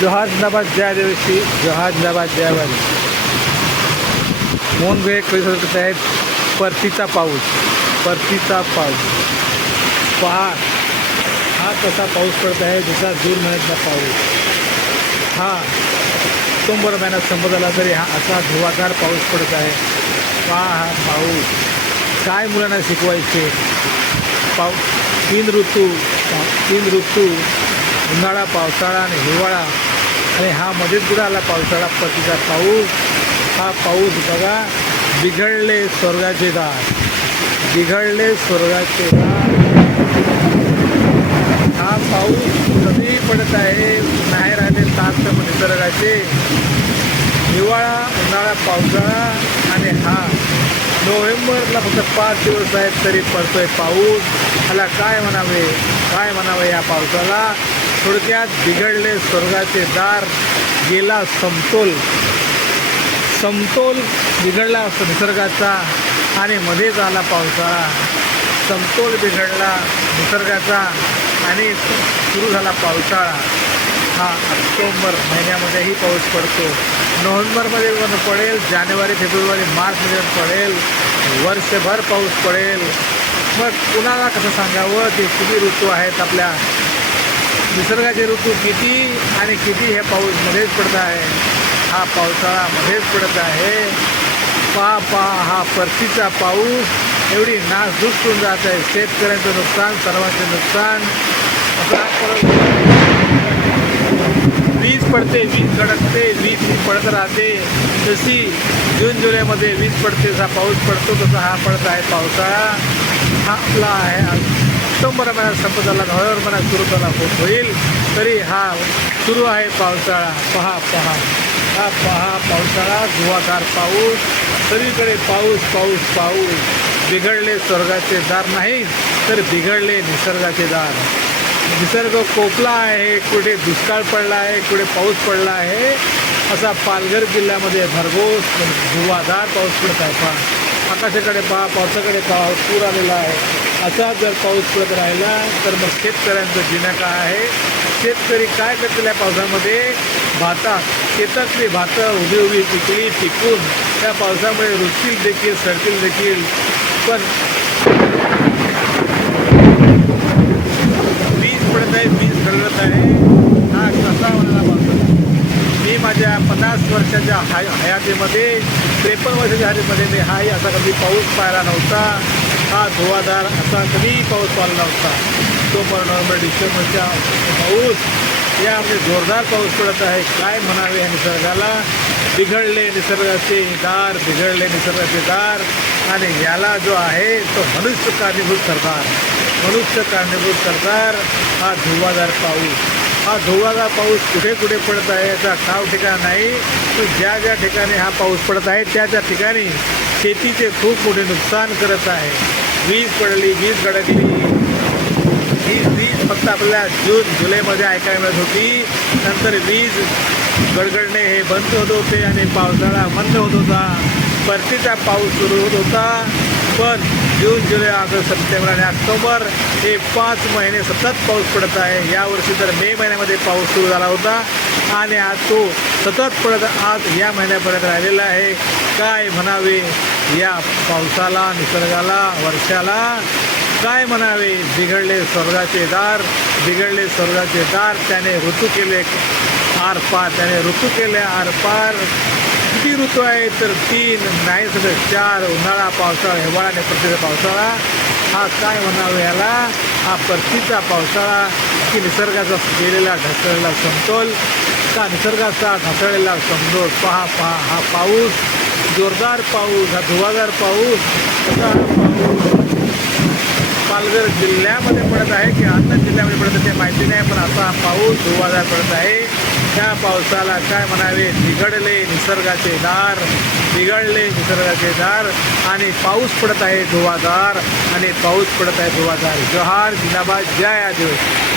जोहार जिंदाबाद जय आदिवासी जोहार जिंदाबाद जय आदिवासी मोहनगुहे परिसर आहेत. परतीचा पाऊस. परतीचा पाऊस. पहा हा कसा पाऊस पडत आहे जसा जून महिन्यातला पाऊस. हा ऑक्टोंबर महिन्यात संपत आला तरी हा असा धुवाधार पाऊस पडत आहे. पहा हा पाऊस. काय मुलांना शिकवायचे? पाऊ तीन ऋतू तीन ऋतू. उन्हाळा पावसाळा आणि हिवाळा. आणि हा मध्येच कुठं आला पावसाळा पतीचा पाऊस हा पाऊस बघा बिघडले स्वर्गाचे दार. बिघडले स्वर्गाचे दार. हा पाऊस कमी पडत आहे नाही राहिले सात निसर्गाचे. हिवाळा उन्हाळा पावसाळा आणि हा. नोव्हेंबरला फक्त पाच दिवस आहेत तरी पडतोय पाऊस. ह्याला काय म्हणावे? काय म्हणावे या पावसाला? थोडक्यात बिघडले स्वर्गाचे दार गेला समतोल. समतोल बिघडला असतो निसर्गाचा आणि मध्येच आला पावसाळा. समतोल बिघडला निसर्गाचा आणि सुरू झाला पावसाळा. हा ऑक्टोंबर महिन्यामध्येही पाऊस पडतो. नोव्हेंबरमध्ये पण पडेल जानेवारी फेब्रुवारी मार्चमध्ये पण पडेल. वर्षभर पाऊस पडेल. मग कुणाला कसं सांगावं? ते किती ऋतू आहेत आपल्या निसर्गाचे ऋतू किती आणि किती हे पाऊस मध्येच पडत आहे? हा पावसाळा मध्येच पडत आहे. पा पा हा परतीचा पाऊस एवढी नासधूस होऊन जात आहे. शेतकऱ्यांचं नुकसान सर्वांचे नुकसान. असा परत वीज पडते वीज धडकते वीज ही पडत राहते. जशी जून जुलैमध्ये वीज पडते जसा पाऊस पडतो तसा हा पडत आहे पावसाळा. हा आपला आहे ऑक्टोंबर महिन्यात संपत झाला नोव्हेंबर महिन्यात सुरू झाला होत होईल. तरी हा सुरू आहे पावसाळा. पहा पहा. हा पहा पावसाळा धुवाधार पाऊस. सगळीकडे पाऊस पाऊस पाऊस. बिघडले स्वर्गाचे दार नाही तर बिघडले निसर्गाचे दार. निसर्ग कोकला आहे कुठे दुष्काळ पडला आहे कुठे पाऊस पडला आहे असा पालघर जिल्ह्यामध्ये भरघोस धुवाधार पाऊस पडत आहे. पहा आकाशाकडे पहा पावसाकडे पहा पूर आलेला आहे. असा जर पाऊस पडत राहिला तर मग शेतकऱ्यांचं जिणं काय आहे? शेतकरी काय करतील या पावसामध्ये? भाता. शेतातली भातं उभी उभी पिकली पिकून त्या पावसामुळे रुचतील देखील सरतील देखील. पण वीज पडत आहे वीज गळगळत आहे हा कसा होणारा पावसाळा मी माझ्या पन्नास वर्षाच्या हाय हयातीमध्ये त्रेपन्न वर्षाच्या हयातीमध्ये मी हाही असा कधी पाऊस पाहिला नव्हता. हा धुवाधार असा कधी पाऊस पाहिला नव्हता. पण नोव्हेंबर डिसेंबरच्या पाऊस. यामध्ये जोरदार पाऊस पडत आहे. काय म्हणावे या निसर्गाला? बिघडले निसर्गाचे दार बिघडले निसर्गाचे दार. आणि याला जो आहे तो मनुष्य कारणीभूत सरदार. मनुष्य कारणीभूत सरदार हा धुवाधार पाऊस. हा धुवाधार पाऊस कुठे कुठे पडत आहे याचा ठाव ठिकाण नाही. पण ज्या ज्या ठिकाणी हा पाऊस पडत आहे त्या त्या ठिकाणी शेतीचे खूप मोठे नुकसान करत आहे. वीज पडली वीज गडकली ही वीज फक्त आपल्याला जून जुलैमध्ये ऐकायला मिळत होती. नंतर वीज गडगडणे हे बंद होत होते आणि पावसाळा बंद होत होता. परतीचा पाऊस सुरू होत होता. पण जून जुलै ऑगस्ट सप्टेंबर आणि ऑक्टोबर हे पाच महिने सतत पाऊस पडत आहे. यावर्षी तर मे महिन्यामध्ये पाऊस सुरू झाला होता आणि आज तो सतत पडत आज या महिन्यापर्यंत राहिलेला आहे. काय म्हणावे या पावसाला निसर्गाला वर्षाला? काय म्हणावे? बिघडले स्वर्गाचे दार बिघडले स्वर्गाचे दार त्याने ऋतू केले आरपार त्याने ऋतू केले आरपार. किती ऋतू आहेत? तर तीन नाही सगळं चार उन्हाळा पावसाळा हिवाळा आणि परतीचा पावसाळा. हा काय म्हणावे याला? हा परतीचा पावसाळा की निसर्गाचा गेलेला ढसळलेला समतोल का निसर्गाचा ढसळलेला समतोल? पहा पहा हा पाऊस जोरदार पाऊस हा धुवाधार पाऊस पाऊस. पालघर जिल्ह्यामध्ये पडत आहे की अन्य जिल्ह्यामध्ये पडत आहे ते माहिती नाही पण असा पाऊस धुवाधार पडत आहे. त्या पावसाला काय म्हणावे? बिघडले निसर्गाचे दार. बिघडले निसर्गाचे दार. आणि पाऊस पडत आहे धुवाधार आणि पाऊस पडत आहे धुवाधार जोहार जिंदाबाद. जय आदिवासी.